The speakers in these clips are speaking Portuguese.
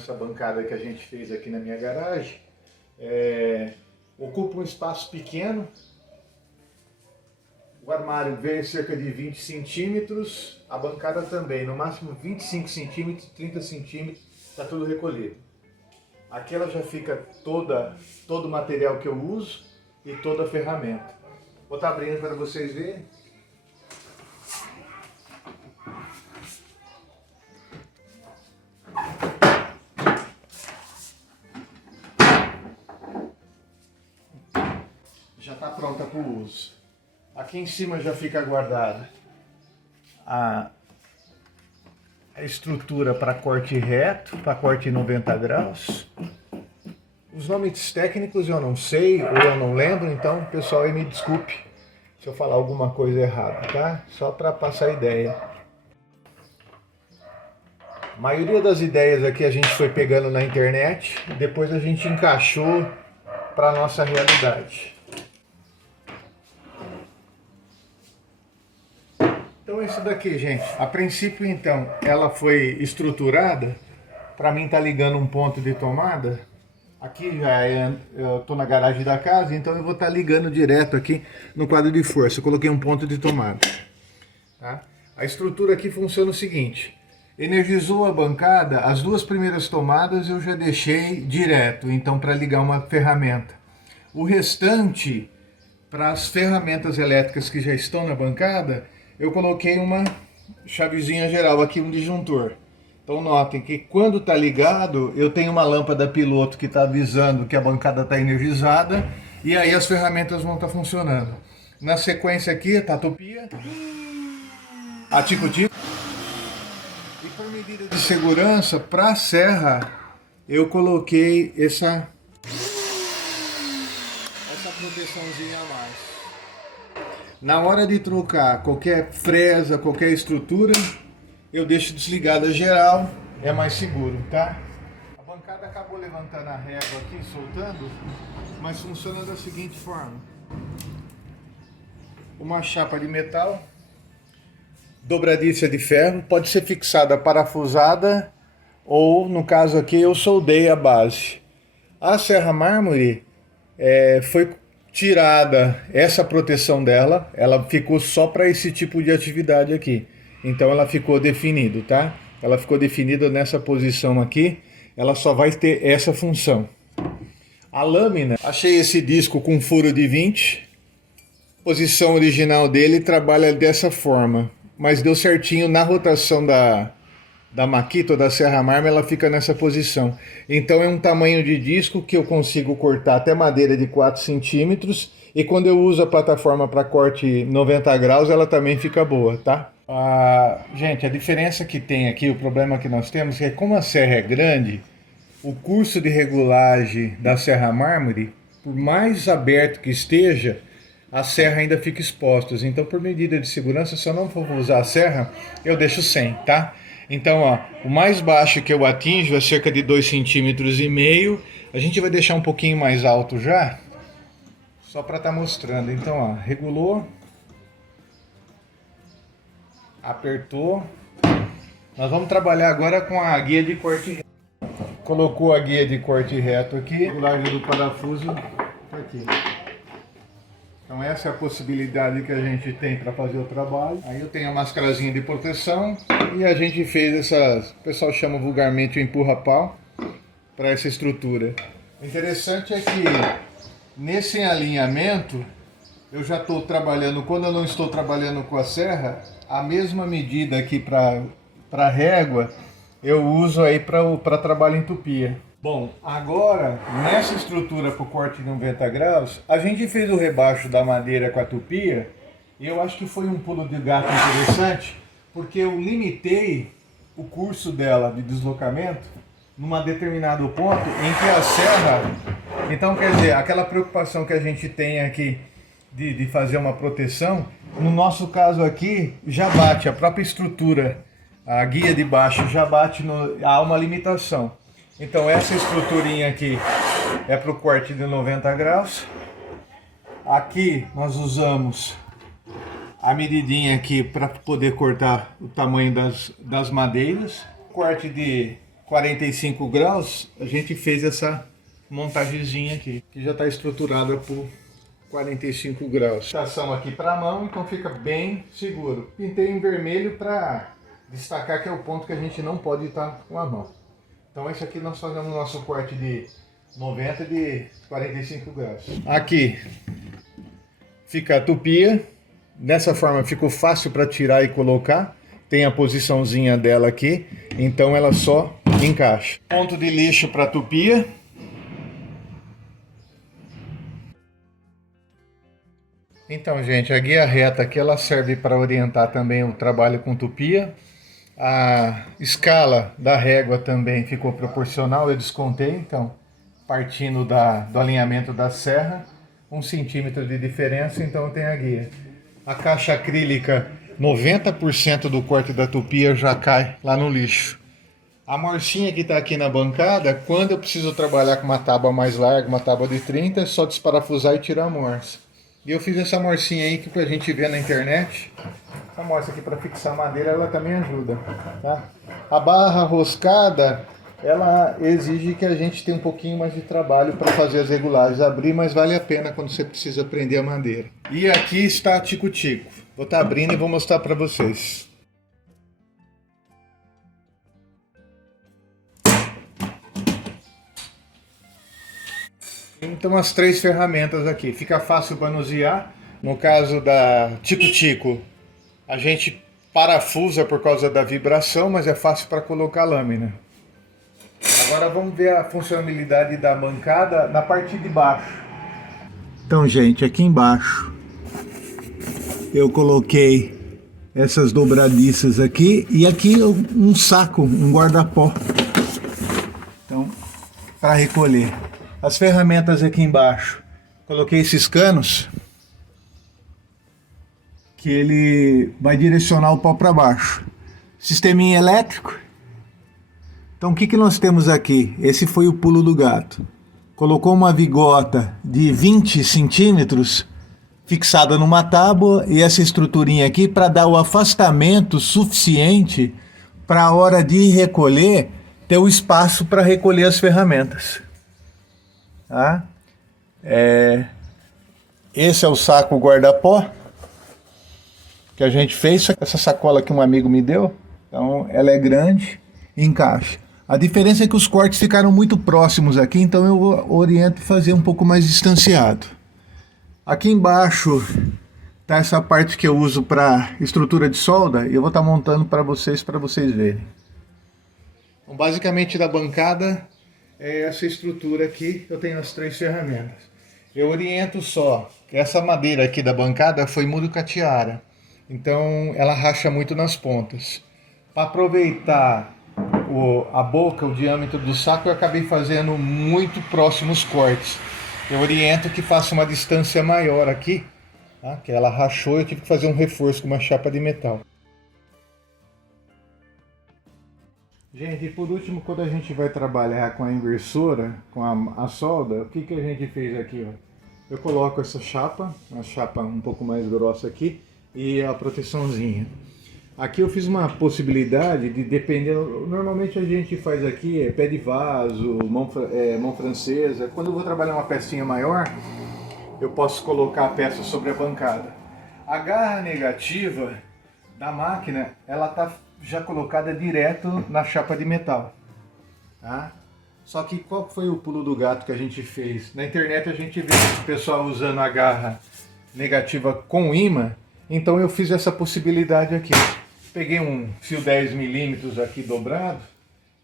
essa bancada que a gente fez aqui na minha garagem. Ocupa um espaço pequeno. O armário veio cerca de 20 centímetros, a bancada também, no máximo 25 centímetros, 30 centímetros, está tudo recolhido. Aqui ela já fica todo o material que eu uso e toda a ferramenta. Vou estar abrindo para vocês verem. Já está pronta para o uso. Aqui em cima já fica guardada a estrutura para corte reto, para corte 90 graus. Os nomes técnicos eu não sei ou eu não lembro, então pessoal aí me desculpe se eu falar alguma coisa errada, tá? Só para passar a ideia. A maioria das ideias aqui a gente foi pegando na internet, depois a gente encaixou para a nossa realidade. Então isso daqui, gente, a princípio então ela foi estruturada para mim tá ligando um ponto de tomada. Aqui já eu tô na garagem da casa, então eu vou estar ligando direto aqui no quadro de força. Eu coloquei um ponto de tomada, tá? A estrutura aqui funciona o seguinte: energizou a bancada, as duas primeiras tomadas eu já deixei direto, então para ligar uma ferramenta. O restante, para as ferramentas elétricas que já estão na bancada, eu coloquei uma chavezinha geral aqui, um disjuntor. Então notem que quando está ligado, eu tenho uma lâmpada piloto que está avisando que a bancada está energizada, e aí as ferramentas vão estar funcionando. Na sequência aqui, a Tatopia, a Tico-Tico. E por medida de segurança, para a serra, eu coloquei essa proteçãozinha a mais. Na hora de trocar qualquer fresa, qualquer estrutura, eu deixo desligada geral, é mais seguro, tá? A bancada acabou levantando a régua aqui, soltando, mas funciona da seguinte forma: uma chapa de metal, dobradiça de ferro, pode ser fixada parafusada, ou no caso aqui eu soldei a base. A serra mármore foi tirada essa proteção dela, ela ficou só para esse tipo de atividade aqui. Então ela ficou definida, tá? Ela ficou definida nessa posição aqui, ela só vai ter essa função. A lâmina, achei esse disco com furo de 20, posição original dele trabalha dessa forma, mas deu certinho na rotação da Makita, da serra mármore, ela fica nessa posição. Então é um tamanho de disco que eu consigo cortar até madeira de 4 centímetros, e quando eu uso a plataforma para corte 90 graus, ela também fica boa, tá? Gente, a diferença que tem aqui, o problema que nós temos é que como a serra é grande, o curso de regulagem da serra mármore, por mais aberto que esteja, a serra ainda fica exposta. Então, por medida de segurança, se eu não for usar a serra, eu deixo sem, tá? Então, ó, o mais baixo que eu atinjo é cerca de 2,5 cm. A gente vai deixar um pouquinho mais alto já, só para estar mostrando. Então, ó, regulou, apertou. Nós vamos trabalhar agora com a guia de corte reto. Colocou a guia de corte reto aqui, a regulagem do parafuso tá aqui. Então essa é a possibilidade que a gente tem para fazer o trabalho. Aí eu tenho a mascarazinha de proteção e a gente fez essa, o pessoal chama vulgarmente o empurra-pau, para essa estrutura. O interessante é que nesse alinhamento eu já estou trabalhando, quando eu não estou trabalhando com a serra, a mesma medida aqui para a régua eu uso aí para trabalho em tupia. Bom, agora, nessa estrutura para o corte de 90 graus, a gente fez o rebaixo da madeira com a tupia, e eu acho que foi um pulo de gato interessante, porque eu limitei o curso dela de deslocamento num determinado ponto em que a serra... Então, quer dizer, aquela preocupação que a gente tem aqui de fazer uma proteção, no nosso caso aqui, já bate a própria estrutura, a guia de baixo já bate, há uma limitação. Então essa estruturinha aqui é para o corte de 90 graus. Aqui nós usamos a medidinha aqui para poder cortar o tamanho das madeiras. Corte de 45 graus, a gente fez essa montagemzinha aqui, que já está estruturada por 45 graus. Fixação aqui para a mão, então fica bem seguro. Pintei em vermelho para destacar que é o ponto que a gente não pode estar com a mão. Então esse aqui nós fazemos o nosso corte de 90 e de 45 graus. Aqui fica a tupia. Dessa forma ficou fácil para tirar e colocar. Tem a posiçãozinha dela aqui, então ela só encaixa. Ponto de lixo para tupia. Então, gente, a guia reta aqui ela serve para orientar também o trabalho com tupia. A escala da régua também ficou proporcional, eu descontei, então, partindo do alinhamento da serra, 1 centímetro de diferença, então tem a guia. A caixa acrílica, 90% do corte da tupia já cai lá no lixo. A morcinha que está aqui na bancada, quando eu preciso trabalhar com uma tábua mais larga, uma tábua de 30, é só desparafusar e tirar a morsa. E eu fiz essa morcinha aí que a gente vê na internet. Essa morsa aqui para fixar madeira, ela também ajuda, tá? A barra roscada, ela exige que a gente tenha um pouquinho mais de trabalho para fazer as regulagens, abrir, mas vale a pena quando você precisa prender a madeira. E aqui está a tico-tico. Vou estar abrindo e vou mostrar para vocês. Então as 3 ferramentas aqui, fica fácil manusear. No caso da tico-tico, a gente parafusa por causa da vibração, mas é fácil para colocar a lâmina. Agora vamos ver a funcionalidade da bancada na parte de baixo. Então, gente, aqui embaixo eu coloquei essas dobradiças aqui e aqui um saco, um guarda-pó. Então, para recolher. As ferramentas aqui embaixo, coloquei esses canos que ele vai direcionar o pau para baixo. Sisteminha elétrico. Então o que nós temos aqui? Esse foi o pulo do gato. Colocou uma vigota de 20 centímetros fixada numa tábua e essa estruturinha aqui para dar o afastamento suficiente para a hora de recolher, ter o espaço para recolher as ferramentas. Tá? Esse é o saco guarda-pó que a gente fez. Essa sacola que um amigo me deu, então ela é grande e encaixa. A diferença é que os cortes ficaram muito próximos aqui, então eu oriento fazer um pouco mais distanciado. Aqui embaixo tá essa parte que eu uso para estrutura de solda e eu vou estar montando para vocês verem. Então, basicamente da bancada é essa estrutura aqui, eu tenho as 3 ferramentas. Eu oriento só que essa madeira aqui da bancada foi Murucatiara, então ela racha muito nas pontas. Para aproveitar a boca, o diâmetro do saco, eu acabei fazendo muito próximos cortes. Eu oriento que faça uma distância maior aqui, tá? Que ela rachou e eu tive que fazer um reforço com uma chapa de metal. Gente, e por último, quando a gente vai trabalhar com a inversora, com a solda, o que a gente fez aqui? Ó? Eu coloco essa chapa, uma chapa um pouco mais grossa aqui, e a proteçãozinha. Aqui eu fiz uma possibilidade de depender, normalmente a gente faz aqui pé de vaso, mão francesa. Quando eu vou trabalhar uma pecinha maior, eu posso colocar a peça sobre a bancada. A garra negativa da máquina, ela está já colocada direto na chapa de metal. Tá? Só que qual foi o pulo do gato que a gente fez? Na internet a gente vê o pessoal usando a garra negativa com imã, então eu fiz essa possibilidade aqui. Peguei um fio 10 milímetros aqui dobrado,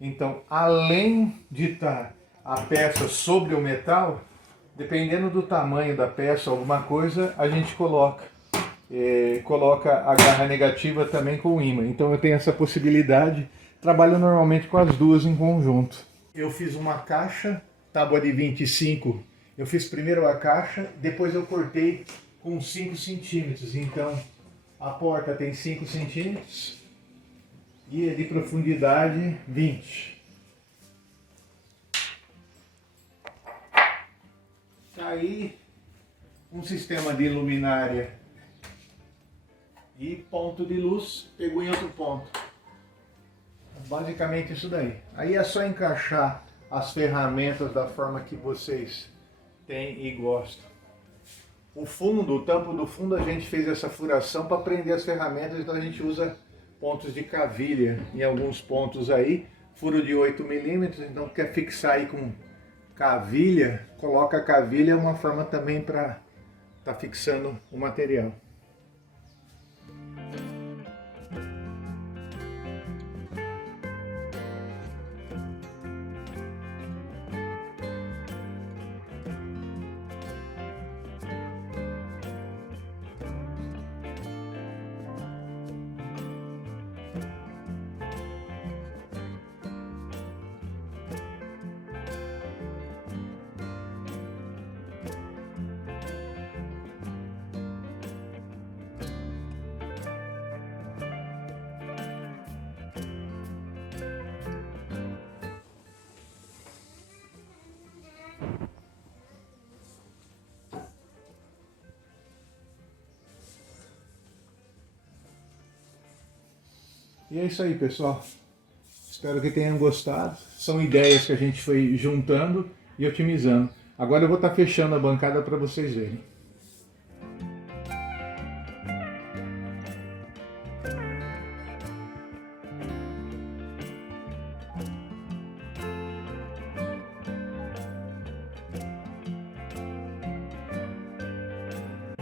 então além de estar a peça sobre o metal, dependendo do tamanho da peça, alguma coisa, a gente coloca a garra negativa também com imã. Então eu tenho essa possibilidade, trabalho normalmente com as duas em conjunto. Eu fiz uma caixa, tábua de 25, eu fiz primeiro a caixa, depois eu cortei com 5 centímetros, então a porta tem 5 centímetros e de profundidade 20. Aí um sistema de luminária e ponto de luz pegou em outro ponto. basicamente isso daí. Aí é só encaixar as ferramentas da forma que vocês têm e gostam. O fundo, o tampo do fundo, a gente fez essa furação para prender as ferramentas, então a gente usa pontos de cavilha em alguns pontos aí, furo de 8 milímetros, então quer fixar aí com cavilha, coloca a cavilha, é uma forma também para estar fixando o material. E é isso aí, pessoal. Espero que tenham gostado. São ideias que a gente foi juntando e otimizando. Agora eu vou estar fechando a bancada para vocês verem.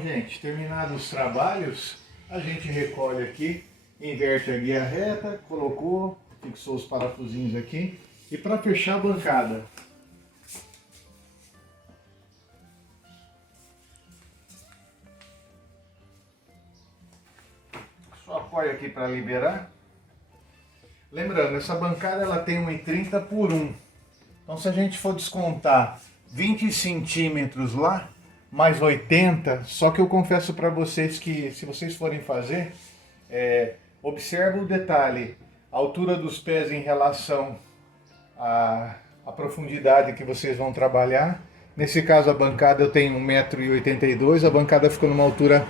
Gente, terminados os trabalhos, a gente recolhe aqui, inverte a guia reta, colocou, fixou os parafusinhos aqui. E para fechar a bancada, só apoia aqui para liberar. Lembrando, essa bancada ela tem 1,30 por 1. Então se a gente for descontar 20 centímetros lá, mais 80, só que eu confesso para vocês que se vocês forem fazer, observe o detalhe, a altura dos pés em relação à profundidade que vocês vão trabalhar. Nesse caso a bancada eu tenho 1,82 m, a bancada ficou numa altura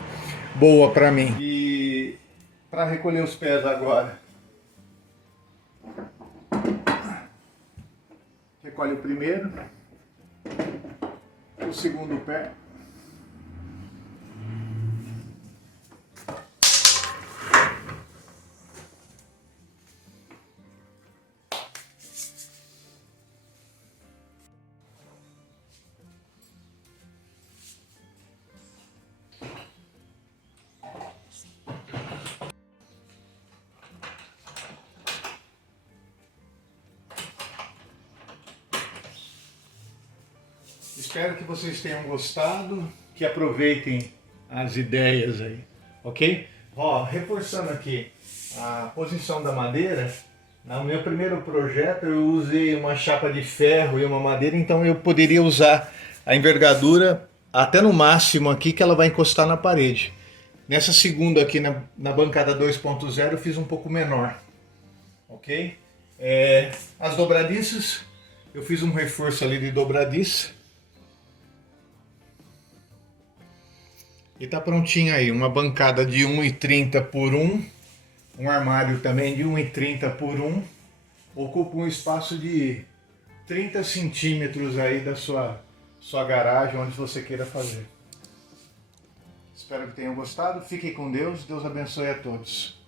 boa para mim. E para recolher os pés agora, recolhe o primeiro, o segundo pé. Espero que vocês tenham gostado, que aproveitem as ideias aí, ok? Ó, reforçando aqui a posição da madeira, no meu primeiro projeto eu usei uma chapa de ferro e uma madeira, então eu poderia usar a envergadura até no máximo aqui que ela vai encostar na parede. Nessa segunda aqui na bancada 2.0 eu fiz um pouco menor, ok? As dobradiças, eu fiz um reforço ali de dobradiça. E tá prontinho aí, uma bancada de 1,30 por 1, um armário também de 1,30 por 1, ocupa um espaço de 30 centímetros aí da sua garagem, onde você queira fazer. Espero que tenham gostado, fiquem com Deus, Deus abençoe a todos.